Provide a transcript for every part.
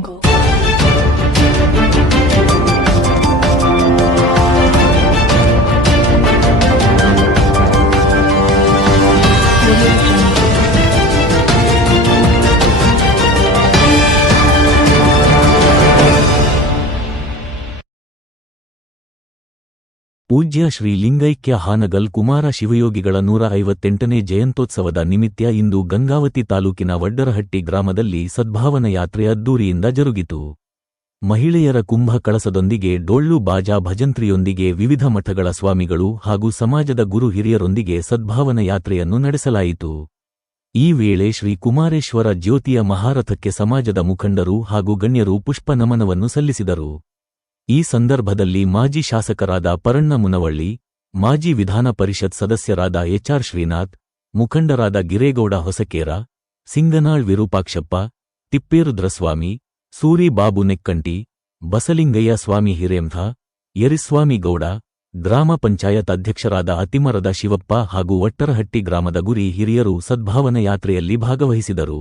jungle. ಪೂಜ್ಯ ಶ್ರೀ ಲಿಂಗೈಕ್ಯ ಹಾನಗಲ್ ಕುಮಾರ ಶಿವಯೋಗಿಗಳ ನೂರ ಐವತ್ತೆಂಟನೇ ಜಯಂತೋತ್ಸವದ ನಿಮಿತ್ತ ಇಂದು ಗಂಗಾವತಿ ತಾಲೂಕಿನ ವಡ್ಡರಹಟ್ಟಿ ಗ್ರಾಮದಲ್ಲಿ ಸದ್ಭಾವನ ಯಾತ್ರೆ ಅದ್ದೂರಿಯಿಂದ ಜರುಗಿತು. ಮಹಿಳೆಯರ ಕುಂಭ ಕಳಸದೊಂದಿಗೆ ಡೊಳ್ಳು ಬಾಜಾ ಭಜಂತ್ರಿಯೊಂದಿಗೆ ವಿವಿಧ ಮಠಗಳ ಸ್ವಾಮಿಗಳು ಹಾಗೂ ಸಮಾಜದ ಗುರು ಹಿರಿಯರೊಂದಿಗೆ ಸದ್ಭಾವನ ಯಾತ್ರೆಯನ್ನು ನಡೆಸಲಾಯಿತು. ಈ ವೇಳೆ ಶ್ರೀ ಕುಮಾರೇಶ್ವರ ಜ್ಯೋತಿಯ ಮಹಾರಥಕ್ಕೆ ಸಮಾಜದ ಮುಖಂಡರು ಹಾಗೂ ಗಣ್ಯರು ಪುಷ್ಪ ನಮನವನ್ನು ಸಲ್ಲಿಸಿದರು. ಈ ಸಂದರ್ಭದಲ್ಲಿ ಮಾಜಿ ಶಾಸಕರಾದ ಪರಣ್ಣ ಮುನವಳ್ಳಿ, ಮಾಜಿ ವಿಧಾನ ಪರಿಷತ್ ಸದಸ್ಯರಾದ ಎಚ್ಆರ್ ಶ್ರೀನಾಥ್, ಮುಖಂಡರಾದ ಗಿರೇಗೌಡ ಹೊಸಕೇರ, ಸಿಂಗನಾಳ್ ವಿರೂಪಾಕ್ಷಪ್ಪ ತಿಪ್ಪೇರುದ್ರಸ್ವಾಮಿ ಸೂರಿ ಬಾಬು ನೆಕ್ಕಂಟಿ, ಬಸಲಿಂಗಯ್ಯ ಸ್ವಾಮಿ ಹಿರೇಂಥ ಯರಿಸ್ವಾಮಿ ಗೌಡ, ಗ್ರಾಮ ಪಂಚಾಯತ್ ಅಧ್ಯಕ್ಷರಾದ ಅತಿಮರದ ಶಿವಪ್ಪ ಹಾಗೂ ಒಟ್ಟರಹಟ್ಟಿ ಗ್ರಾಮದ ಗುರಿ ಹಿರಿಯರು ಸದ್ಭಾವನ ಯಾತ್ರೆಯಲ್ಲಿ ಭಾಗವಹಿಸಿದರು.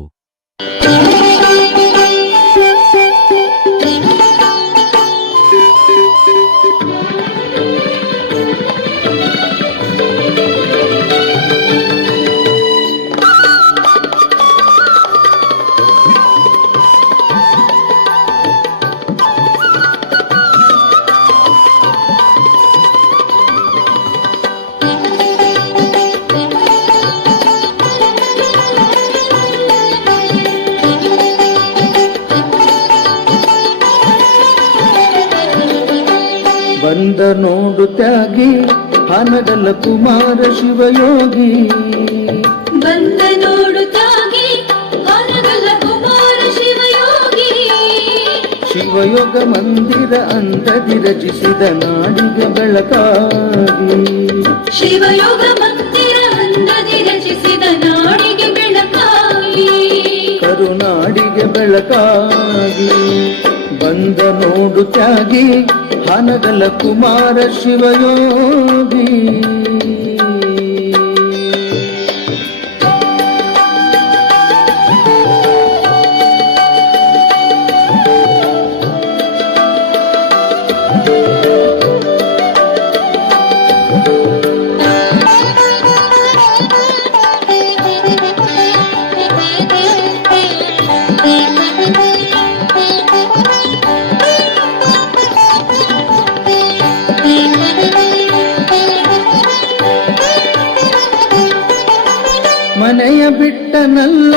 ಬಂದ ನೋಡು ತ್ಯಾಗಿ ಹನಗಲ ಕುಮಾರ ಶಿವಯೋಗಿ. ಬಂದ ನೋಡುತ್ತಾಗಿ ಹನಗಲ್ಲ ಕುಮಾರ ಶಿವಯೋಗಿ. ಶಿವಯೋಗ ಮಂದಿರ ಅಂತದಿ ರಚಿಸಿದ ನಾಡಿಗೆ ಬೆಳಕಾಗಿ. ಶಿವಯೋಗ ಮಂದಿರ ಅಂತದಿ ರಚಿಸಿದ ನಾಡಿಗೆ ಬೆಳಕಾಗಿ. ಕರುನಾಡಿಗೆ ಬೆಳಕಾಗಿ. ಬಂದ ನೋಡು ತ್ಯಾಗಿ ಹನಗಲ ಕುಮಾರ ಶಿವಯೋಗಿ. ಬಿಟ್ಟನಲ್ಲ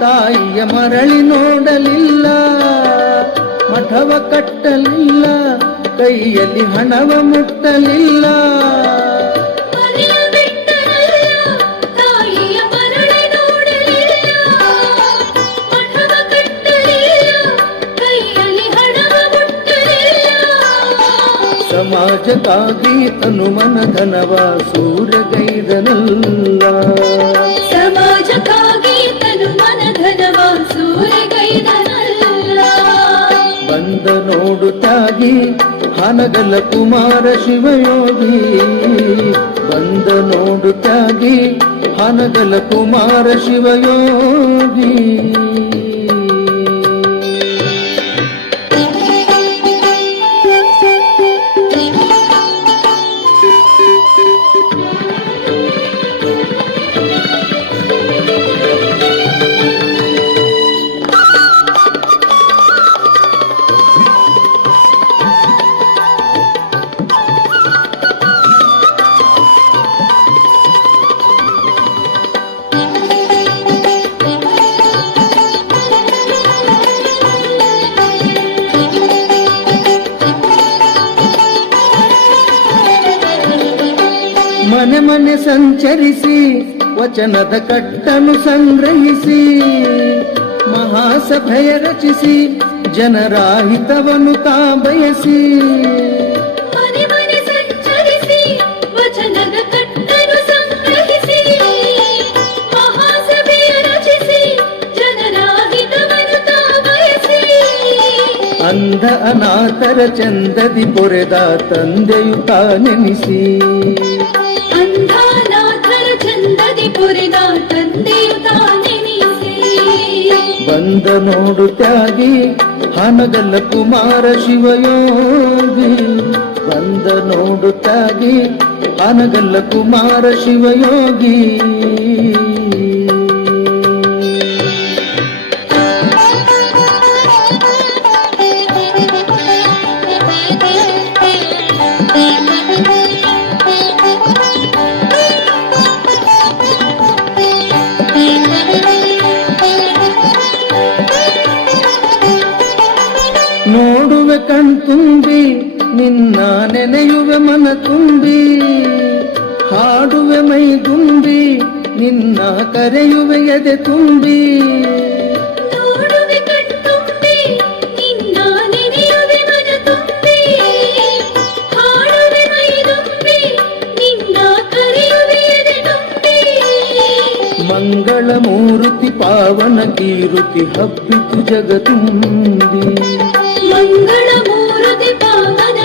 ತಾಯಿಯ ಮರಳಿ ನೋಡಲಿಲ್ಲ ಮಠವ ಕಟ್ಟಲಿಲ್ಲ ಕೈಯಲ್ಲಿ ಹಣವ ಮುಟ್ಟಲಿಲ್ಲ. ಮನೆಯ ಧನವ ತಾಯಿಯ ಮರಳಿ ನೋಡು ತಾಗಿ ಹನಗಲ ಕುಮಾರ ಶಿವಯೋಗಿ. ಬಂದ ನೋಡು ತಾಗಿ ಹನಗಲ ಕುಮಾರ ಶಿವಯೋಗಿ. ವಚನದ ಕಟ್ಟನ್ನು ಸಂಗ್ರಹಿಸಿ ಮಹಾಸಭೆಯ ರಚಿಸಿ ಜನರ ಹಿತವನ್ನು ತಾ ಬಯಸಿ ಅಂಧ ಅನಾಥರ ಚಂದದಿ ಪೊರೆದ ತಂದೆಯು ತಾನೆನಿಸಿ ಅಂಧಾನಾಥರ ಚಂದದಿ ತಂದೆ ಬಂದ ನೋಡು ತ್ಯಾಗಿ ಹನಗಲ್ಲ ಕುಮಾರ ಶಿವಯೋಗಿ. ಬಂದ ನೋಡುತ್ತಾಗಿ ಹನಗಲ್ಲ ಕುಮಾರ ಶಿವಯೋಗಿ. ತುಂಬಿ ಹಾಡುವೆ ಮೈ ತುಂಬಿ ನಿನ್ನ ಕರೆಯುವೆ ಎದೆ ತುಂಬಿ. ಮಂಗಳ ಮೂರುತಿ ಪಾವನ ಕೀರುತಿ ಹಬ್ಬಿತು ಜಗತುಂಬಿ. ಮಂಗಳ ಮೂರುತಿ ಪಾವನ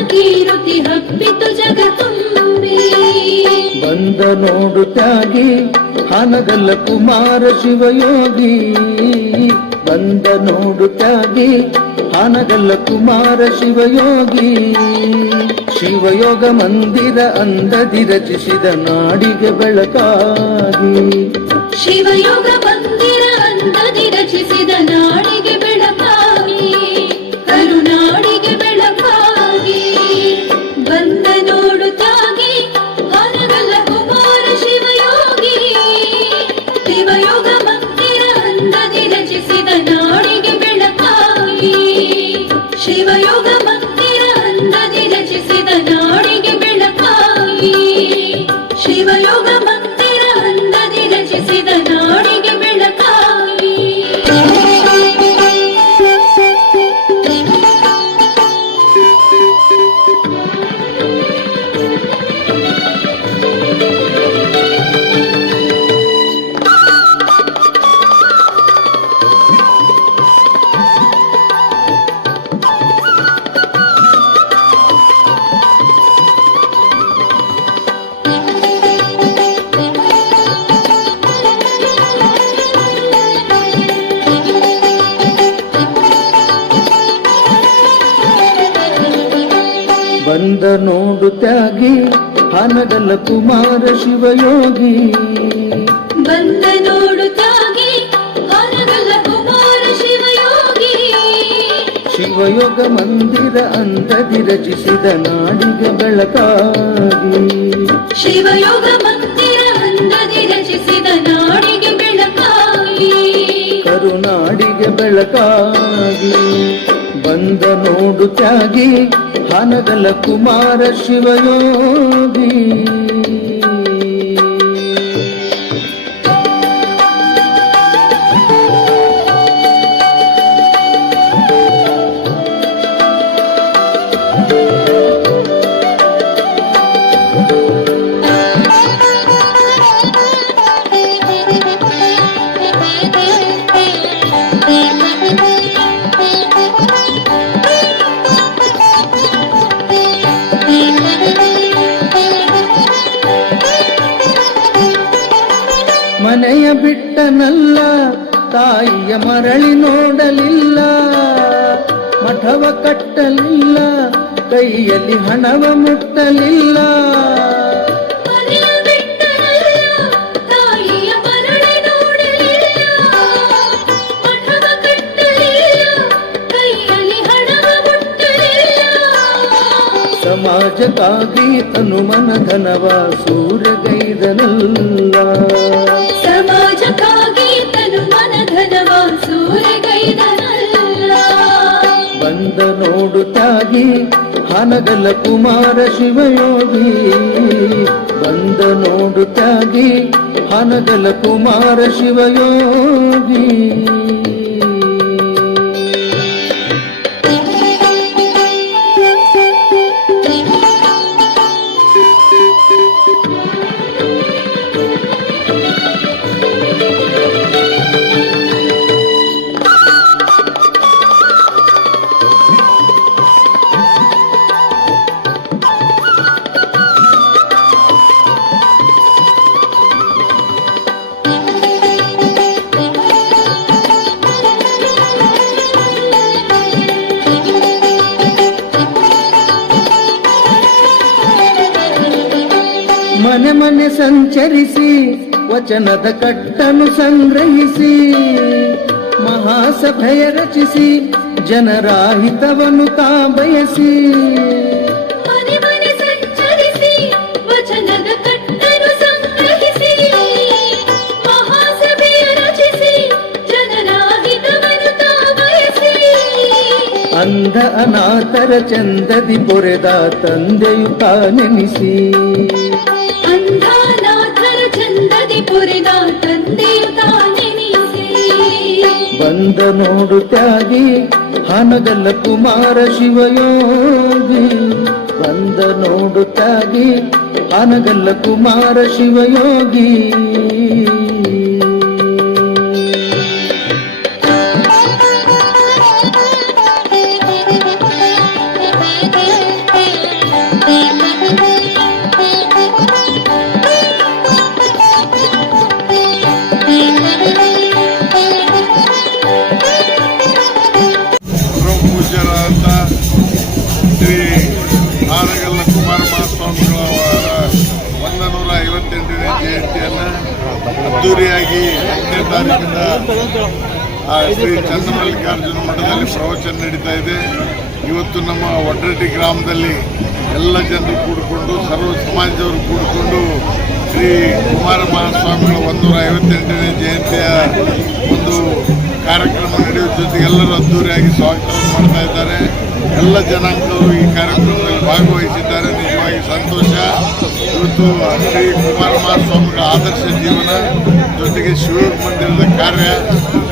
ಕೀರುತಿ ನೋಡು ತ್ಯಾಗಿ ಬಂದ ಹಾನಗಲ್ಲ ಕುಮಾರ ಶಿವಯೋಗಿ. ಬಂದ ನೋಡುತ್ತಾಗಿ ಹಾನಗಲ್ಲ ಕುಮಾರ ಶಿವಯೋಗಿ. ಶಿವಯೋಗ ಮಂದಿರ ಅಂದದಿ ರಚಿಸಿದ ನಾಡಿಗೆ ಬೆಳಕಾಗಿ. ಶಿವಯೋಗ ಮಂದಿರ ಅಂದದಿ ರಚಿಸಿದ ನಾಡಿಗೆ ಶಿವಯೋಗ ಹಾನಗಲ್ಲ ಕುಮಾರ ಶಿವಯೋಗಿ. ಬಂದ ನೋಡುತ್ತಾಗಿ ಕುಮಾರ ಶಿವಯೋಗಿ. ಶಿವಯೋಗ ಮಂದಿರ ಅಂದದಿ ರಚಿಸಿದ ನಾಡಿಗೆ ಬೆಳಕಾಗಿ. ಶಿವಯೋಗ ಮಂದಿರ ಅಂದದಿ ರಚಿಸಿದ ನಾಡಿಗೆ ಬೆಳಕಾಗಿ. ಕರುನಾಡಿಗೆ ಬೆಳಕಾಗಿ. ಬಂದ ನೋಡು ತ್ಯಾಗಿ ಹನಗಲ ಕುಮಾರ ಶಿವಯೋಗಿ. ಮನೆಯ ಬಿಟ್ಟನಲ್ಲ ತಾಯಿಯ ಮರಳಿ ನೋಡಲಿಲ್ಲ ಮಠವ ಕಟ್ಟಲಿಲ್ಲ ಕೈಯಲ್ಲಿ ಹಣವ ಮುಟ್ಟಲಿಲ್ಲ. ಮನೆಯ ಬಿಟ್ಟನಲ್ಲ ತಾಯಿಯ ಮರಳಿ ನೋಡುತ್ತಾಗಿ ಹನಗಲ ಕುಮಾರ ಶಿವಯೋಗಿ ಬಂದ ನೋಡುತ್ತಾಗಿ ಹನಗಲ ಕುಮಾರ ಶಿವಯೋಗಿ. ಮನೆ ಮನೆ ಸಂಚರಿಸಿ ವಚನದ ಕಟ್ಟನ್ನು ಸಂಗ್ರಹಿಸಿ ಮಹಾಸಭೆಯ ರಚಿಸಿ ಜನರ ಹಿತವನ್ನು ತಾ ಬಯಸಿ ಮನೆ ಮನೆ ಸಂಚರಿಸಿ ವಚನದ ಕಟ್ಟನ್ನು ಸಂಗ್ರಹಿಸಿ ಮಹಾಸಭೆಯ ರಚಿಸಿ ಜನರ ಹಿತವನ್ನು ತಾ ಬಯಸಿ ಅಂಧ ಅನಾಥರ ಚಂದದಿ ಪೊರೆದ ತಂದೆಯು ತಾನೆನಿಸಿ ಅಂಧಾನಾಥರ ಬಂದ ನೋಡು ತ್ಯಾಗಿ ಹಾನಗಲ್ಲ ಕುಮಾರ ಶಿವಯೋಗಿ. ಬಂದ ನೋಡು ತ್ಯಾಗಿ ಹನಗಲ್ಲ ಕುಮಾರ ಶಿವಯೋಗಿ. ಅದ್ದೂರಿಯಾಗಿ ಹತ್ತನೇ ತಾರೀಕಿಂದ ಶ್ರೀ ಚಂದ್ರಮಲ್ಲಿಕಾರ್ಜುನ ಮಠದಲ್ಲಿ ಪ್ರವಚನ ನಡೀತಾ ಇದೆ. ಇವತ್ತು ನಮ್ಮ ಒಡ್ರಟ್ಟಿ ಗ್ರಾಮದಲ್ಲಿ ಎಲ್ಲ ಜನರು ಕೂಡಿಕೊಂಡು, ಸರ್ವ ಸಮಾಜದವರು ಕೂಡಿಕೊಂಡು ಶ್ರೀ ಕುಮಾರ ಮಹಾಸ್ವಾಮಿಗಳ ಒಂದೂರ ಐವತ್ತೆಂಟನೇ ಜಯಂತಿಯ ಒಂದು ಕಾರ್ಯಕ್ರಮ ನಡೆಯುವ ಜೊತೆಗೆ ಎಲ್ಲರೂ ಅದ್ದೂರಿಯಾಗಿ ಸ್ವಾಗತವನ್ನು ಮಾಡ್ತಾ ಇದ್ದಾರೆ. ಎಲ್ಲ ಜನಾಂಗದವರು ಈ ಕಾರ್ಯಕ್ರಮದಲ್ಲಿ ಭಾಗವಹಿಸಿದ್ದಾರೆ. ಸಂತೋಷ, ಇವತ್ತು ಶ್ರೀ ಕುಮಾರ ಮಹಾಸ್ವಾಮಿಗಳ ಆದರ್ಶ ಜೀವನ, ಜೊತೆಗೆ ಶಿವಯೋಗ ಮಂದಿರದ ಕಾರ್ಯ,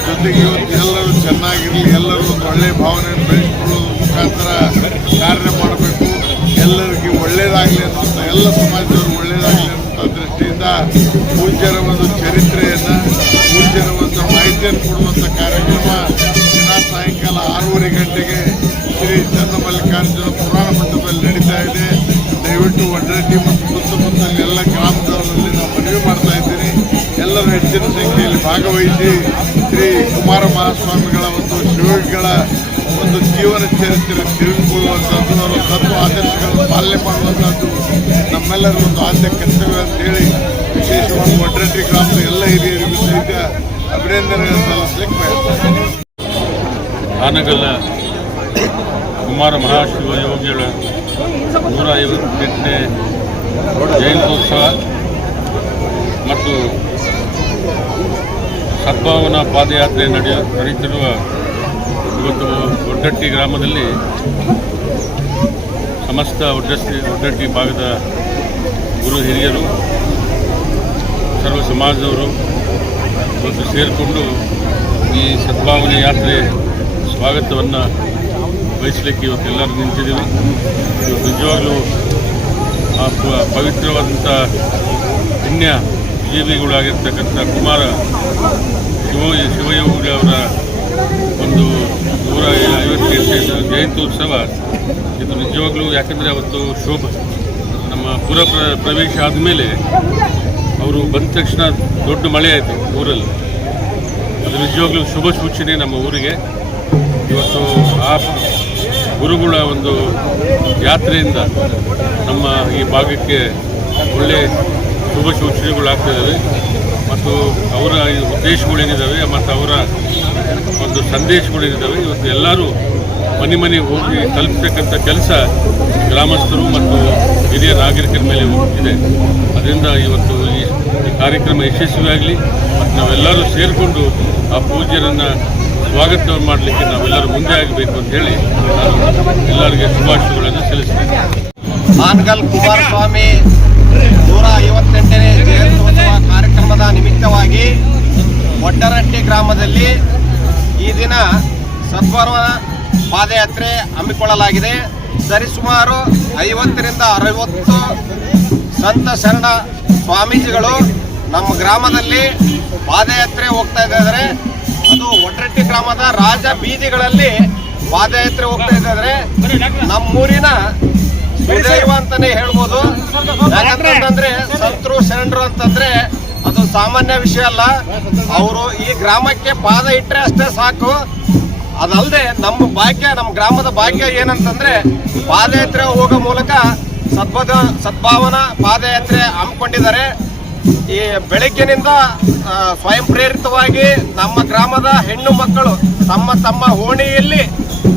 ಜೊತೆಗೆ ಇವತ್ತು ಎಲ್ಲರೂ ಚೆನ್ನಾಗಿರಲಿ, ಎಲ್ಲರೂ ಒಂದು ಒಳ್ಳೆಯ ಭಾವನೆಯನ್ನು ಬೆಳೆಸಿಕೊಳ್ಳೋದ್ರ ಮುಖಾಂತರ ಕಾರ್ಯ ಮಾಡಬೇಕು. ಎಲ್ಲರಿಗೂ ಒಳ್ಳೆಯದಾಗಲಿ ಅನ್ನುವಂಥ ಎಲ್ಲ ಸಮಾಜದವರು ಒಳ್ಳೆಯದಾಗಲಿ ಅನ್ನುವಂಥ ದೃಷ್ಟಿಯಿಂದ ಪೂಜ್ಯರ ಒಂದು ಚರಿತ್ರೆಯನ್ನು, ಪೂಜ್ಯರ ಒಂದು ಮಾಹಿತಿಯನ್ನು ಕೊಡುವಂಥ ಕಾರ್ಯಕ್ರಮ ದಿನ ಸಾಯಂಕಾಲ ಆರೂವರೆ ಗಂಟೆಗೆ ಶ್ರೀ ಚನ್ನಮಲ್ಲಿಕಾರ್ಜುನ ಪುರಾಣ ದಯವಿಟ್ಟು ಒಡ್ರಡ್ಡಿ ಮತ್ತು ಸುತ್ತಮುತ್ತಲಿನ ಎಲ್ಲ ಗ್ರಾಮದವರಲ್ಲಿ ನಾವು ಮನವಿ ಮಾಡ್ತಾ ಇದ್ದೀನಿ ಎಲ್ಲರೂ ಹೆಚ್ಚಿನ ಸಂಖ್ಯೆಯಲ್ಲಿ ಭಾಗವಹಿಸಿ, ಶ್ರೀ ಕುಮಾರ ಮಹಾಸ್ವಾಮಿಗಳ ಒಂದು ಶಿವಗಳ ಒಂದು ಜೀವನ ಚರಿತ್ರೆ ತಿಳಿದುಕೊಳ್ಳುವಂಥದ್ದು ಅವರ ತತ್ವ ಆದರ್ಶಗಳನ್ನು ಪಾಲನೆ ಮಾಡುವಂಥದ್ದು ನಮ್ಮೆಲ್ಲರ ಒಂದು ಆದ್ಯ ಕರ್ತವ್ಯ ಅಂತೇಳಿ ವಿಶೇಷವಾಗಿ ಒಡ್ರಟ್ಟಿ ಗ್ರಾಮದ ಎಲ್ಲ ಹಿರಿಯರಿಗೂ ಸಹಿತ ಅಭಿನಂದನೆಗಳನ್ನು ಸಲ್ಲಿಸಲಿಕ್ಕೆ ಬಯಸ್ತಾರೆ ಆನಗಲ್ಲ ಕುಮಾರ ಮಹಾಶಿವಯೋಗಿಗಳ ನೂರ ಐವತ್ತೆಂಟನೇ ಜಯಂತ್ಯೋತ್ಸವ ಮತ್ತು ಸದ್ಭಾವನಾ ಪಾದಯಾತ್ರೆ ನಡೆಯ ನಡೆಯುತ್ತಿರುವ ಇವತ್ತು ಒಡ್ಡಟ್ಟಿ ಗ್ರಾಮದಲ್ಲಿ ಸಮಸ್ತ ಒಡ್ಡಟ್ಟಿ ಒಡ್ಡಟ್ಟಿ ಭಾಗದ ಗುರು ಹಿರಿಯರು, ಸರ್ವ ಸಮಾಜದವರು ಇವತ್ತು ಸೇರಿಕೊಂಡು ಈ ಸದ್ಭಾವನೆ ಯಾತ್ರೆ ಸ್ವಾಗತವನ್ನು ವಹಿಸಲಿಕ್ಕೆ ಇವತ್ತು ಎಲ್ಲರೂ ನಿಂತಿದ್ದೀವಿ. ಇವತ್ತು ನಿಜವಾಗಲೂ ಆ ಪವಿತ್ರವಾದಂಥ ಪುಣ್ಯ ಜೀವಿಗಳಾಗಿರ್ತಕ್ಕಂಥ ಕುಮಾರ ಶಿವ ಶಿವಯೋಗಿಯವರ ಒಂದು ನೂರ ಐವತ್ತು ಜಯಂತ್ಯೋತ್ಸವ ಇದು ನಿಜವಾಗ್ಲೂ ಯಾಕಂದರೆ ಅವತ್ತು ಶೋಭ. ನಮ್ಮ ಪ್ರ- ಪ್ರವೇಶ ಆದಮೇಲೆ ಅವರು ಬಂದ ತಕ್ಷಣ ದೊಡ್ಡ ಮಳೆ ಆಯಿತು ಊರಲ್ಲಿ. ಅದು ನಿಜವಾಗ್ಲೂ ಶುಭ ಸೂಚನೆ ನಮ್ಮ ಊರಿಗೆ. ಇವತ್ತು ಆ ಗುರುಗಳ ಒಂದು ಯಾತ್ರೆಯಿಂದ ನಮ್ಮ ಈ ಭಾಗಕ್ಕೆ ಒಳ್ಳೆ ಶುಭ ಸೂಚನೆಗಳಾಗ್ತಿದ್ದಾವೆ ಮತ್ತು ಅವರ ಉದ್ದೇಶಗಳೇನಿದ್ದಾವೆ ಮತ್ತು ಅವರ ಒಂದು ಸಂದೇಶಗಳೇನಿದ್ದಾವೆ ಇವತ್ತು ಎಲ್ಲರೂ ಮನೆ ಮನೆ ಹೋಗಿ ತಲುಪಿಸ್ತಕ್ಕಂಥ ಕೆಲಸ ಗ್ರಾಮಸ್ಥರು ಮತ್ತು ಹಿರಿಯ ನಾಗರಿಕರ ಮೇಲೆ ಹೋಗುತ್ತಿದೆ ಅದರಿಂದ ಇವತ್ತು ಈ ಕಾರ್ಯಕ್ರಮ ಯಶಸ್ವಿಯಾಗಲಿ. ಮತ್ತು ನಾವೆಲ್ಲರೂ ಸೇರಿಕೊಂಡು ಆ ಪೂಜ್ಯರನ್ನು ಸ್ವಾಗತ ಮಾಡಲಿಕ್ಕೆ ನಾವೆಲ್ಲರೂ ಮುಂದೆ ಆಗಬೇಕು ಅಂತ ಹೇಳಿ ನಾನು ಎಲ್ಲರಿಗೆ ಶುಭಾಶಯಗಳನ್ನು ಸಲ್ಲಿಸ್ತೇನೆ. ಮಾನ್ಗಲ್ ಕುಮಾರಸ್ವಾಮಿ ನೂರ ಐವತ್ತೆಂಟನೇ ಜಯಂತ್ಯೋತ್ಸವ ಕಾರ್ಯಕ್ರಮದ ನಿಮಿತ್ತವಾಗಿ ಒಡ್ಡರಟ್ಟಿ ಗ್ರಾಮದಲ್ಲಿ ಈ ದಿನ ಸದ್ಭರ್ವ ಪಾದಯಾತ್ರೆ ಹಮ್ಮಿಕೊಳ್ಳಲಾಗಿದೆ. ಸರಿಸುಮಾರು ಐವತ್ತರಿಂದ ಅರವತ್ತು ಸಂತ ಶರಣ ಸ್ವಾಮೀಜಿಗಳು ನಮ್ಮ ಗ್ರಾಮದಲ್ಲಿ ಪಾದಯಾತ್ರೆ ಹೋಗ್ತಾ ಇದ್ದಾರೆ. ಅದು ಒಟ್ರಟ್ಟಿ ಗ್ರಾಮದ ರಾಜ ಬೀದಿಗಳಲ್ಲಿ ಪಾದಯಾತ್ರೆ ಹೋಗ್ತಾ ಇದ್ದಾರೆ ನಮ್ಮೂರಿನ ಸುದೈವ ಅಂತಾನೆ ಹೇಳ್ಬೋದು. ಯಾಕಂತಂದ್ರೆ ಸಂತರು ಶರಣರು ಅಂತಂದ್ರೆ ಅದು ಸಾಮಾನ್ಯ ವಿಷಯ ಅಲ್ಲ. ಅವರು ಈ ಗ್ರಾಮಕ್ಕೆ ಪಾದ ಇಟ್ಟರೆ ಅಷ್ಟೇ ಸಾಕು. ಅದಲ್ಲದೆ ನಮ್ಮ ಭಾಗ್ಯ ನಮ್ಮ ಗ್ರಾಮದ ಭಾಗ್ಯ ಏನಂತಂದ್ರೆ ಪಾದಯಾತ್ರೆ ಹೋಗೋ ಮೂಲಕ ಸದ್ಭದ ಸದ್ಭಾವನಾ ಪಾದಯಾತ್ರೆ ಹಮ್ಮಿಕೊಂಡಿದ್ದಾರೆ. ಈ ಬೆಳಗ್ಗಿನಿಂದ ಸ್ವಯಂ ಪ್ರೇರಿತವಾಗಿ ನಮ್ಮ ಗ್ರಾಮದ ಹೆಣ್ಣು ಮಕ್ಕಳು ತಮ್ಮ ತಮ್ಮ ಓಣಿಯಲ್ಲಿ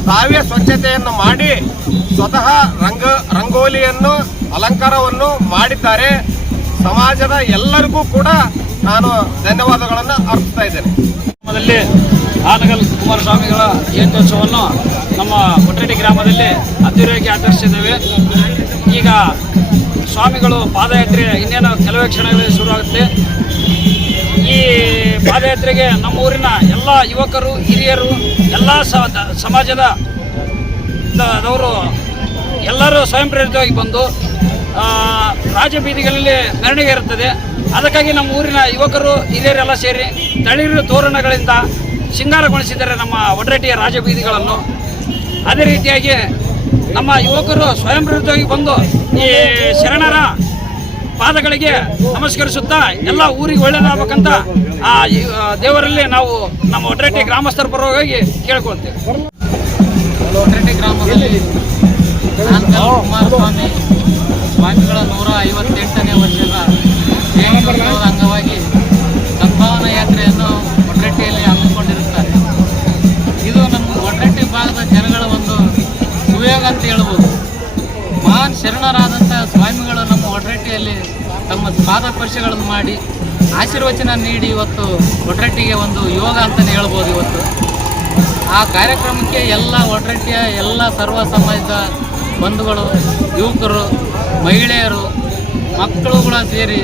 ತಾವೇ ಸ್ವಚ್ಛತೆಯನ್ನು ಮಾಡಿ, ಸ್ವತಃ ರಂಗ, ರಂಗೋಲಿಯನ್ನು, ಅಲಂಕಾರವನ್ನು ಮಾಡಿದ್ದಾರೆ. ಸಮಾಜದ ಎಲ್ಲರಿಗೂ ಕೂಡ ನಾನು ಧನ್ಯವಾದಗಳನ್ನು ಅರ್ಪಿಸ್ತಾ ಇದ್ದೇನೆ. ಆನಗಲ್ ಕುಮಾರಸ್ವಾಮಿಗಳ ಜಯಂತ್ಯೋತ್ಸವವನ್ನು ನಮ್ಮ ಕೊಟ್ಟಡಿ ಗ್ರಾಮದಲ್ಲಿ ಅದ್ದೂರಿಯಾಗಿ ಆಚರಿಸಿದ್ದೇವೆ. ಈಗ ಸ್ವಾಮಿಗಳು ಪಾದಯಾತ್ರೆ ಇನ್ನೇನು ಕೆಲವೇ ಕ್ಷಣಗಳಲ್ಲಿ ಶುರುವಾಗುತ್ತೆ. ಈ ಪಾದಯಾತ್ರೆಗೆ ನಮ್ಮ ಊರಿನ ಎಲ್ಲ ಯುವಕರು ಹಿರಿಯರು ಎಲ್ಲ ಸಮಾಜದ ದವರು ಎಲ್ಲರೂ ಸ್ವಯಂ ಪ್ರೇರಿತವಾಗಿ ಬಂದು ಆ, ರಾಜಬೀದಿಗಳಲ್ಲಿ ಮೆರವಣಿಗೆ ಇರುತ್ತದೆ. ಅದಕ್ಕಾಗಿ ನಮ್ಮ ಊರಿನ ಯುವಕರು ಹಿರಿಯರೆಲ್ಲ ಸೇರಿ ತಳಿರು ತೋರಣಗಳಿಂದ ಶೃಂಗಾರಗೊಳಿಸಿದ್ದಾರೆ ನಮ್ಮ ಒಡ್ರೆಟ್ಟಿಯ ರಾಜಬೀದಿಗಳನ್ನು ಅದೇ ರೀತಿಯಾಗಿ ನಮ್ಮ ಯುವಕರು ಸ್ವಯಂ ಬಂದು ಈ ಶರಣರ ಪಾದಗಳಿಗೆ ನಮಸ್ಕರಿಸುತ್ತಾ ಎಲ್ಲ ಊರಿಗೆ ಒಳ್ಳೇದಾಗಬೇಕಂತ ಆ ದೇವರಲ್ಲಿ ನಾವು ನಮ್ಮ ಒಡರಟ್ಟಿ ಗ್ರಾಮಸ್ಥರ ಪರವಾಗಿ ಕೇಳ್ಕೊಳ್ತೇವೆ. ಒಡರಟ್ಟಿ ಗ್ರಾಮದಲ್ಲಿ ಕುಮಾರಸ್ವಾಮಿ ಸ್ವಾಮಿಗಳ ನೂರ ಐವತ್ತೆಂಟನೇ ವರ್ಷದ ಇದು ನಮ್ಮ ಒಡ್ರೆಟ್ಟಿ ಭಾಗದ ಜನಗಳ ಒಂದು ಸುಯೋಗ ಅಂತ ಹೇಳ್ಬೋದು. ಮಹಾನ್ ಶರಣರಾದಂಥ ಸ್ವಾಮಿಗಳು ನಮ್ಮ ಒಡ್ರೆಟ್ಟಿಯಲ್ಲಿ ತಮ್ಮ ಪಾದಸ್ಪರ್ಶಗಳನ್ನು ಮಾಡಿ ಆಶೀರ್ವಚನ ನೀಡಿ ಇವತ್ತು ಒಡ್ರಟ್ಟಿಗೆ ಒಂದು ಯೋಗ ಅಂತಲೇ ಹೇಳ್ಬೋದು ಇವತ್ತು. ಆ ಕಾರ್ಯಕ್ರಮಕ್ಕೆ ಎಲ್ಲ ಒಡ್ರಟ್ಟಿಯ ಎಲ್ಲ ಸರ್ವ ಸಮಾಜದ ಬಂಧುಗಳು, ಯುವಕರು, ಮಹಿಳೆಯರು, ಮಕ್ಕಳು ಕೂಡ ಸೇರಿ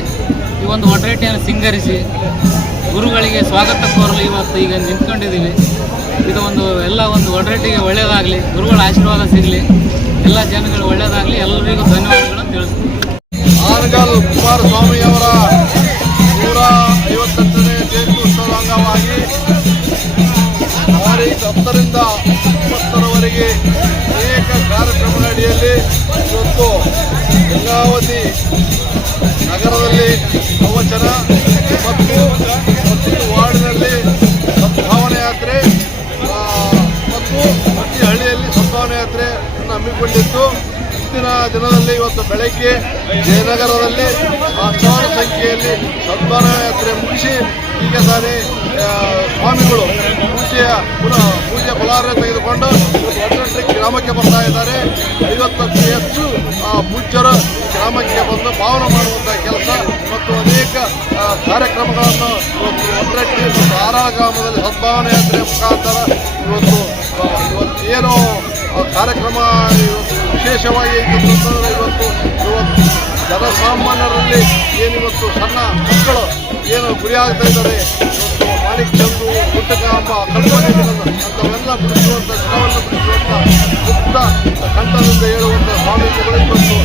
ಈ ಒಂದು ಒಡ್ರಟ್ಟಿಯನ್ನು ಸಿಂಗರಿಸಿ ಗುರುಗಳಿಗೆ ಸ್ವಾಗತ ಕೋರಲು ಇವತ್ತು ಈಗ ನಿಂತ್ಕೊಂಡಿದ್ದೀವಿ. ಇದು ಒಂದು ಎಲ್ಲ ಒಂದು ಒಡರಟ್ಟಿಗೆ ಒಳ್ಳೆಯದಾಗಲಿ, ಗುರುಗಳ ಆಶೀರ್ವಾದ ಸಿಗಲಿ, ಎಲ್ಲ ಜನಗಳು ಒಳ್ಳೆಯದಾಗಲಿ ಎಲ್ಲರಿಗೂ ಧನ್ಯವಾದಗಳನ್ನು ತಿಳಿಸ್ತೀವಿ ಆನಗಲ್ ಕುಮಾರಸ್ವಾಮಿಯವರ ನೂರ ಐವತ್ತೆಂಟನೇ ಜಯಂತ್ಯುತ್ಸವದ ಅಂಗವಾಗಿ ತಾರೀಖು ಹತ್ತರಿಂದ ಇಪ್ಪತ್ತರವರೆಗೆ ಅನೇಕ ಕಾರ್ಯಕ್ರಮಗಳ ಅಡಿಯಲ್ಲಿ ಇವತ್ತು ಗಂಗಾವತಿ ನಗರದಲ್ಲಿ ಪ್ರವಚನ ಮತ್ತು ಹಮ್ಮಿಕೊಂಡಿದ್ದು ಇಂದಿನ ದಿನದಲ್ಲಿ ಇವತ್ತು ಬೆಳಗ್ಗೆ ಜಯನಗರದಲ್ಲಿ ಸಾವಿರ ಸಂಖ್ಯೆಯಲ್ಲಿ ಸನ್ಮಾನ ಯಾತ್ರೆ ಮುಗಿಸಿ ಈಗ ತಾನೇ ಸ್ವಾಮಿಗಳು ಪೂಜೆಯ ಪುನಃ ಪೂಜೆ ಫಲಾರ ತೆಗೆದುಕೊಂಡು ಇವತ್ತು ಗ್ರಾಮಕ್ಕೆ ಬರ್ತಾ ಇದ್ದಾರೆ. ಐವತ್ತಕ್ಕೂ ಹೆಚ್ಚು ಪೂಜ್ಯರು ಗ್ರಾಮಕ್ಕೆ ಬಂದು ಪಾವನ ಮಾಡುವಂಥ ಕೆಲಸ ಮತ್ತು ಅನೇಕ ಕಾರ್ಯಕ್ರಮಗಳನ್ನು ಇವತ್ತು ಒಂದರಟ್ಟಿ ಮತ್ತು ಆರಾ ಗ್ರಾಮದಲ್ಲಿ ಸದ್ಭಾವನಾ ಯಾತ್ರೆ ಮುಖಾಂತರ ಇವತ್ತು ಇವತ್ತು ಏನು ಕಾರ್ಯಕ್ರಮ ವಿಶೇಷವಾಗಿ ಇವತ್ತು ಇವತ್ತು ಜನಸಾಮಾನ್ಯರಲ್ಲಿ ಏನಿವತ್ತು ಸಣ್ಣ ಮಕ್ಕಳು ಏನು ಗುರಿಯಾಗ್ತಾ ಇದ್ದಾರೆ, ಇವತ್ತು ಮಾಣಿಕ್ ಚಂದು ಗುಟ್ಟಕ ಎಂಬ ಕಲ್ಪನೆಗಳನ್ನು ಅಂಥವೆಲ್ಲ ಬಿಡಿಸುವಂಥ ಜನವನ್ನು ಬಿಡಿಸುವಂಥ ಮುಕ್ತ ಕಂಠದಿಂದ ಹೇಳುವಂಥ ಸ್ವಾಮೀಜಿಗಳು ಇವತ್ತು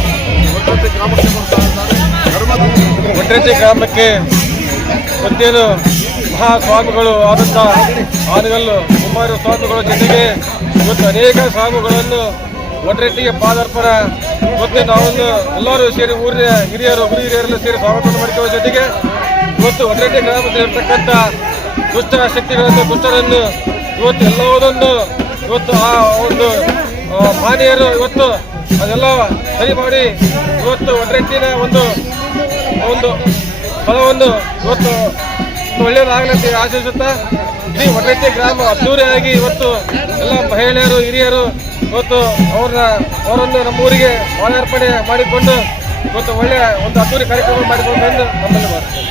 ಒಟ್ಟೊಟ್ಟೆ ಗ್ರಾಮಕ್ಕೆ ಬರ್ತಾ ಇದ್ದಾರೆ. ಧರ್ಮದಲ್ಲಿ ಒಡ್ರೆಟ್ಟಿ ಗ್ರಾಮಕ್ಕೆ ಮತ್ತೇನು ಮಹಾಸ್ವಾಮಿಗಳು ಆದಂಥ ಆನಗಲ್ಲು ಕುಮಾರ ಸ್ವಾಮಿಗಳ ಜೊತೆಗೆ ಇವತ್ತು ಅನೇಕ ಸ್ವಾಮಿಗಳನ್ನು ಒಟ್ಟರೆಟ್ಟಿಗೆ ಪಾದಾರ್ಪಣ ಮತ್ತು ನಾವೊಂದು ಎಲ್ಲರೂ ಸೇರಿ ಊರಿನ ಹಿರಿಯರು ಗುರು ಹಿರಿಯರೆಲ್ಲ ಸೇರಿ ಸ್ವಾಗತವನ್ನು ಮಾಡಿಕೊಳ್ಳುವ ಜೊತೆಗೆ ಇವತ್ತು ಒಟ್ಟರೆಡ್ಡಿ ಗ್ರಾಮದಲ್ಲಿ ಇರತಕ್ಕಂಥ ದುಷ್ಟ ಶಕ್ತಿಗಳನ್ನು ದುಷ್ಟರನ್ನು ಇವತ್ತು ಎಲ್ಲವುದನ್ನು ಇವತ್ತು ಆ ಒಂದು ಮಾನೀಯರು ಇವತ್ತು ಅದೆಲ್ಲ ಸರಿ ಮಾಡಿ ಇವತ್ತು ಒಟ್ಟರೆಟ್ಟಿನ ಒಂದು ಒಂದು ಫಲವನ್ನು ಇವತ್ತು ಒಳ್ಳೆಯದಾಗಲಿ ಅಂತ ಆಶಿಸುತ್ತಾ ಇಡೀ ಒಡ್ರೆಟ್ಟಿ ಗ್ರಾಮ ಅದ್ದೂರಿಯಾಗಿ ಇವತ್ತು ಎಲ್ಲ ಮಹಿಳೆಯರು, ಹಿರಿಯರು ಇವತ್ತು ಅವ್ರನ್ನ ಅವರನ್ನು ನಮ್ಮ ಊರಿಗೆ ಮಾಲಾರ್ಪಣೆ ಮಾಡಿಕೊಂಡು ಇವತ್ತು ಒಳ್ಳೆಯ ಒಂದು ಅದ್ದೂರಿ ಕಾರ್ಯಕ್ರಮ ಮಾಡಿಕೊಂಡು ನಮ್ಮಲ್ಲಿ ಮಾಡ್ತೇವೆ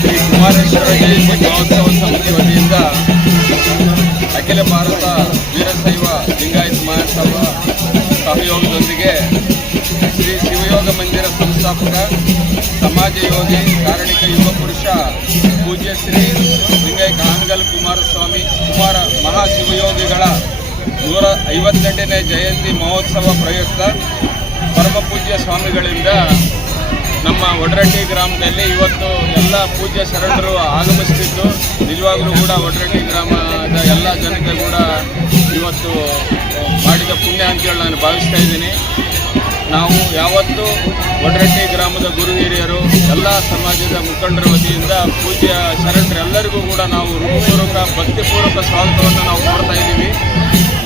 ಶ್ರೀ ಕುಮಾರೇಶ್ವರ ವತಿಯಿಂದ ಅಖಿಲ ಭಾರತ ವೀರಶೈವ ಲಿಂಗಾಯತ ಮಹಾಸಭಾ ಸಹಯೋಗದೊಂದಿಗೆ ಶ್ರೀ ಶಿವಯೋಗ ಮಂದಿರ ಸಂಸ್ಥಾಪಕ ಸಮಾಜ ಯೋಗಿ ಕಾರಣಿಕ ಯುವ ಪುರುಷ ಪೂಜ್ಯ ಶ್ರೀ ಮಹಾಶಿವಯೋಗಿಗಳ ನೂರ ಐವತ್ತೆಂಟನೇ ಜಯಂತಿ ಮಹೋತ್ಸವ ಪ್ರಯುಕ್ತ ಪರಮ ಪೂಜ್ಯ ಸ್ವಾಮಿಗಳಿಂದ ನಮ್ಮ ಒಡ್ರಟ್ಟಿ ಗ್ರಾಮದಲ್ಲಿ ಇವತ್ತು ಎಲ್ಲ ಪೂಜ್ಯ ಶರಣರು ಆಗಮಿಸುತ್ತಿದ್ದು ನಿಜವಾಗಲೂ ಕೂಡ ಒಡ್ರಟ್ಟಿ ಗ್ರಾಮದ ಎಲ್ಲ ಜನತೆ ಕೂಡ ಇವತ್ತು ಮಾಡಿದ ಪುಣ್ಯ ಅಂತೇಳಿ ನಾನು ಭಾವಿಸ್ತಾ ಇದ್ದೀನಿ. ನಾವು ಯಾವತ್ತೂ ಒಡ್ರಟ್ಟಿ ಗ್ರಾಮದ ಗುರು ಹಿರಿಯರು ಎಲ್ಲ ಸಮಾಜದ ಮುಖಂಡರ ವತಿಯಿಂದ ಪೂಜ್ಯ ಶರಣರೆಲ್ಲರಿಗೂ ಕೂಡ ನಾವು ಋಣಪೂರ್ವಕ ಭಕ್ತಿಪೂರ್ವಕ ಸ್ವಾಗತವನ್ನು ನಾವು ಮಾಡ್ತಾ ಇದ್ದೀವಿ.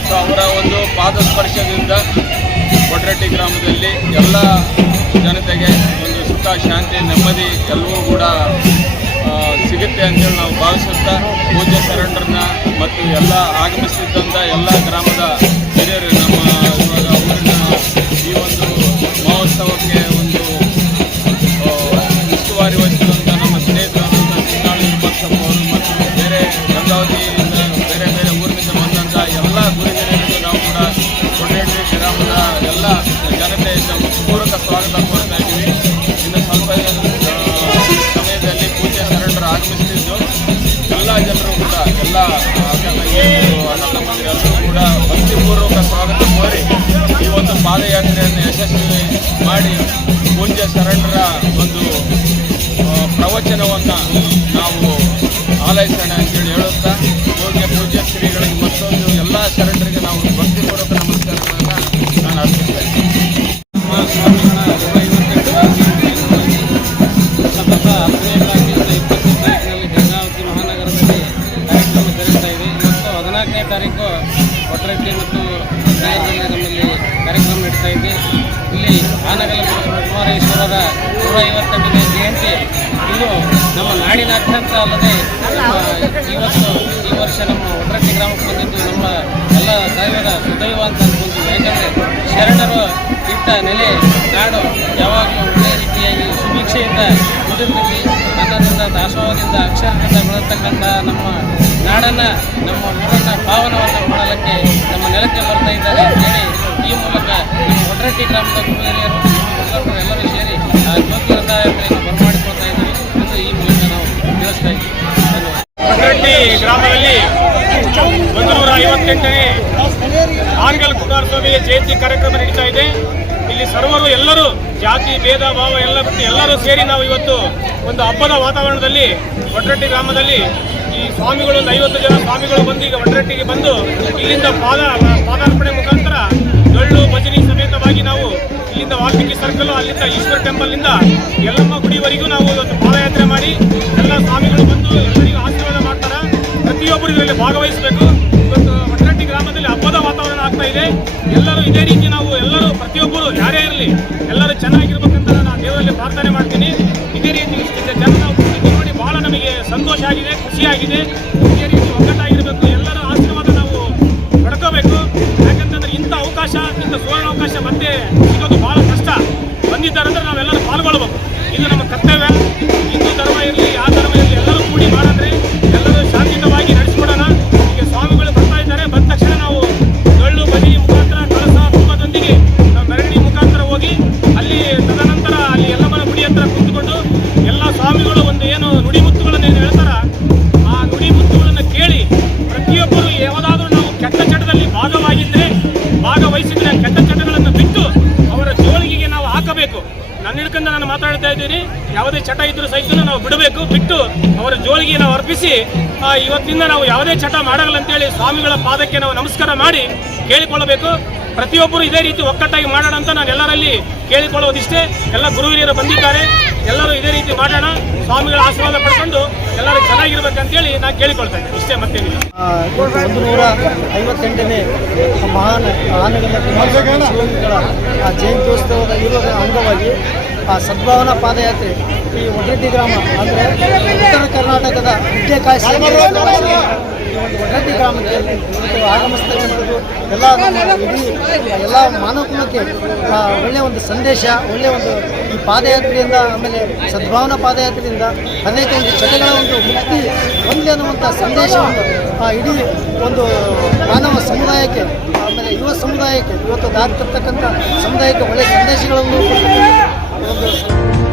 ಸೊ ಅವರ ಒಂದು ಪಾದಸ್ಪರ್ಶದಿಂದ ಒಡ್ರಟ್ಟಿ ಗ್ರಾಮದಲ್ಲಿ ಎಲ್ಲ ಜನತೆಗೆ ಒಂದು ಸುಖ, ಶಾಂತಿ, ನೆಮ್ಮದಿ ಎಲ್ಲವೂ ಕೂಡ ಸಿಗುತ್ತೆ ಅಂತೇಳಿ ನಾವು ಭಾವಿಸುತ್ತಾ ಪೂಜ್ಯ ಶರಣರನ್ನ ಮತ್ತು ಎಲ್ಲ ಆಗಮಿಸಿದ್ದಂಥ ಎಲ್ಲ ಗ್ರಾಮದ ಹಿರಿಯರು ಯಶಸ್ವಿ ಮಾಡಿ ಪೂಜ್ಯ ಶರಣರ ಒಂದು ಪ್ರವಚನವನ್ನು ನಾವು ನಮ್ಮ ನಾಡಿನಾದ್ಯಂತ ಅಲ್ಲದೆ ಈ ಇವತ್ತು ಈ ವರ್ಷ ನಮ್ಮ ಒಟ್ರಟ್ಟಿ ಗ್ರಾಮಕ್ಕೆ ಬಂದಿದ್ದು ನಮ್ಮ ಎಲ್ಲ ದೈವದ ಸುದೈವ ಅಂತ ಅನ್ಕೊಂತೀವಿ ಯಾಕಂದರೆ ಶರಣರು ಇಟ್ಟ ನೆಲೆ ನಾಡು ಯಾವಾಗಲೂ ಒಳ್ಳೆಯ ರೀತಿಯಾಗಿ ಸುಭಿಕ್ಷೆಯಿಂದ ಕುದುರ್ನಲ್ಲಿ ಅನ್ನದಿಂದ ದಾಸೋಹದಿಂದ ಅಕ್ಷರದಿಂದ ಬೆಳೆತಕ್ಕಂಥ ನಮ್ಮ ನಾಡನ್ನು, ನಮ್ಮ ಮೂಲಕ ಪಾವನವನ್ನು ಮಾಡಲಿಕ್ಕೆ ನಮ್ಮ ನೆಲಕ್ಕೆ ಬರ್ತಾ ಇದ್ದಾರೆ ಅಂತೇಳಿ ಈ ಮೂಲಕ ನಮ್ಮ ಒಟ್ರಟ್ಟಿ ಗ್ರಾಮದ ಎಲ್ಲರೂ ಸೇರಿ ಆ ಜ್ಯೋತಿ ರಥಯಾತ್ರೆಯನ್ನು ಇದ್ದೀವಿ ಗ್ರಾಮದಲ್ಲಿ ಒಂದು ನೂರ ಐವತ್ತೆಂಟನೇ ಆನ್ಗಲ್ ಕುಮಾರಸ್ವಾಮಿಯ ಜಯಂತಿ ಕಾರ್ಯಕ್ರಮ ನಡೀತಾ ಇದೆ. ಇಲ್ಲಿ ಸರ್ವರು ಎಲ್ಲರೂ, ಜಾತಿ, ಭೇದ, ಭಾವ ಎಲ್ಲ ಬಿಟ್ಟು ಎಲ್ಲರೂ ಸೇರಿ ನಾವು ಇವತ್ತು ಒಂದು ಹಬ್ಬದ ವಾತಾವರಣದಲ್ಲಿ ಒಡ್ರಟ್ಟಿ ಗ್ರಾಮದಲ್ಲಿ ಈ ಸ್ವಾಮಿಗಳು, ಒಂದು ಐವತ್ತು ಜನ ಸ್ವಾಮಿಗಳು ಬಂದು ಈಗ ಒಟ್ರಟ್ಟಿಗೆ ಬಂದು ಇಲ್ಲಿಂದ ಪಾದ ಪಾದಾರ್ಪಣೆ ಮುಖಾಂತರ ಡೊಳ್ಳು ಭಜನಿ ಸಮೇತವಾಗಿ ನಾವು ಇಲ್ಲಿಂದ ವಾಲ್ಮೀಕಿ ಸರ್ಕಲ್ ಅಲ್ಲಿಂದ ಈಶ್ವರ ಟೆಂಪಲ್ನಿಂದ ಯಲ್ಲಮ್ಮ ಗುಡಿವರೆಗೂ ನಾವು ಒಂದು ಪಾದಯಾತ್ರೆ ಮಾಡಿ ಎಲ್ಲ ಸ್ವಾಮಿಗಳು ಬಂದು ಎಲ್ಲರಿಗೂ ಆಶೀರ್ವಾದ ಮಾಡ್ತಾರೆ. ಪ್ರತಿಯೊಬ್ಬರು ಇದರಲ್ಲಿ ಭಾಗವಹಿಸಬೇಕು. ಇವತ್ತು ಒಟ್ರಟ್ಟಿ ಗ್ರಾಮದಲ್ಲಿ ಹಬ್ಬದ ವಾತಾವರಣ ಆಗ್ತಾ ಇದೆ. ಎಲ್ಲರೂ ಇದೇ ರೀತಿ ನಾವು ಎಲ್ಲರೂ ಪ್ರತಿಯೊಬ್ಬರು ಯಾರೇ ಇರಲಿ ಎಲ್ಲರೂ ಚೆನ್ನಾಗಿರ್ಬೇಕಂತ ನಾನು ದೇವರಲ್ಲಿ ಪ್ರಾರ್ಥನೆ ಮಾಡ್ತೀನಿ. ಇದೇ ರೀತಿ ಜನ ನಾವು ನೋಡಿ, ಬಹಳ ನಮಗೆ ಸಂತೋಷ ಆಗಿದೆ ಖುಷಿಯಾಗಿದೆ ಬಂದಿದ್ದಾರೆ ಅಂದ್ರೆ ನಾವೆಲ್ಲರೂ ಪಾಲ್ಗೊಳ್ಬೇಕು ಇದು ನಮ್ಮ ಕರ್ತವ್ಯ ಹಿಂದೂ ಧರ್ಮ ಇರಲಿ ಯಾವ ಧರ್ಮ ಇರಲಿ ಅರ್ಪಿಸಿ ಆ, ಇವತ್ತಿಂದ ನಾವು ಯಾವುದೇ ಚಟ ಮಾಡಲ್ಲ ಅಂತೇಳಿ ಸ್ವಾಮಿಗಳ ಪಾದಕ್ಕೆ ನಾವು ನಮಸ್ಕಾರ ಮಾಡಿ ಕೇಳಿಕೊಳ್ಳಬೇಕು. ಪ್ರತಿಯೊಬ್ಬರು ಇದೇ ರೀತಿ ಒಕ್ಕಟ್ಟಾಗಿ ಮಾಡೋಣ ಅಂತ ನಾನು ಎಲ್ಲರಲ್ಲಿ ಕೇಳಿಕೊಳ್ಳೋದಿಷ್ಟೇ. ಎಲ್ಲ ಗುರು ಹಿರಿಯರು ಬಂದಿದ್ದಾರೆ. ಎಲ್ಲರೂ ಇದೇ ರೀತಿ ಮಾಡೋಣ. ಸ್ವಾಮಿಗಳ ಆಶೀರ್ವಾದ ಪಡ್ಕೊಂಡು ಎಲ್ಲರೂ ಚೆನ್ನಾಗಿರ್ಬೇಕಂತೇಳಿ ನಾನು ಕೇಳಿಕೊಳ್ತಾ ಇದ್ದೀನಿ ಇಷ್ಟೇ ಮತ್ತೆ ಒಂದು ನೂರ ಐವತ್ತೆಂಟನೇ ಮಹಾನ್ ಆ ಜಯಂತ್ಯೋತ್ಸವದ ಇರುವ ಅಂಗವಾಗಿ ಆ ಸದ್ಭಾವನಾ ಪಾದಯಾತ್ರೆ ಈ ಒಡ್ರಟ್ಟಿ ಗ್ರಾಮ ಅಂದರೆ ಉತ್ತರ ಕರ್ನಾಟಕದ ವಿದ್ಯಾಕಾಶಿ ಈ ಒಂದು ಒಡ್ರಟ್ಟಿ ಗ್ರಾಮಕ್ಕೆ ಆಗಮಿಸ್ತಕ್ಕಂಥದ್ದು ಎಲ್ಲ ಇಡೀ ಎಲ್ಲ ಮಾನವ ಕುಲಕ್ಕೆ ಒಳ್ಳೆಯ ಒಂದು ಸಂದೇಶ ಒಳ್ಳೆಯ ಒಂದು ಈ ಪಾದಯಾತ್ರೆಯಿಂದ ಆಮೇಲೆ ಸದ್ಭಾವನಾ ಪಾದಯಾತ್ರೆಯಿಂದ ಅನೇಕ ಒಂದು ಚಟಗಳ ಒಂದು ಮುಕ್ತಿ ಹೊಂದಲಿ ಅನ್ನುವಂಥ ಸಂದೇಶವನ್ನು ಆ, ಇಡೀ ಒಂದು ಮಾನವ ಸಮುದಾಯಕ್ಕೆ ಆಮೇಲೆ ಯುವ ಸಮುದಾಯಕ್ಕೆ ಇವತ್ತು ದಾರಿ ತರ್ತಕ್ಕಂಥ ಸಮುದಾಯಕ್ಕೆ ಒಳ್ಳೆಯ ಸಂದೇಶಗಳನ್ನು ಕೊಡ್ತಕ್ಕಂಥ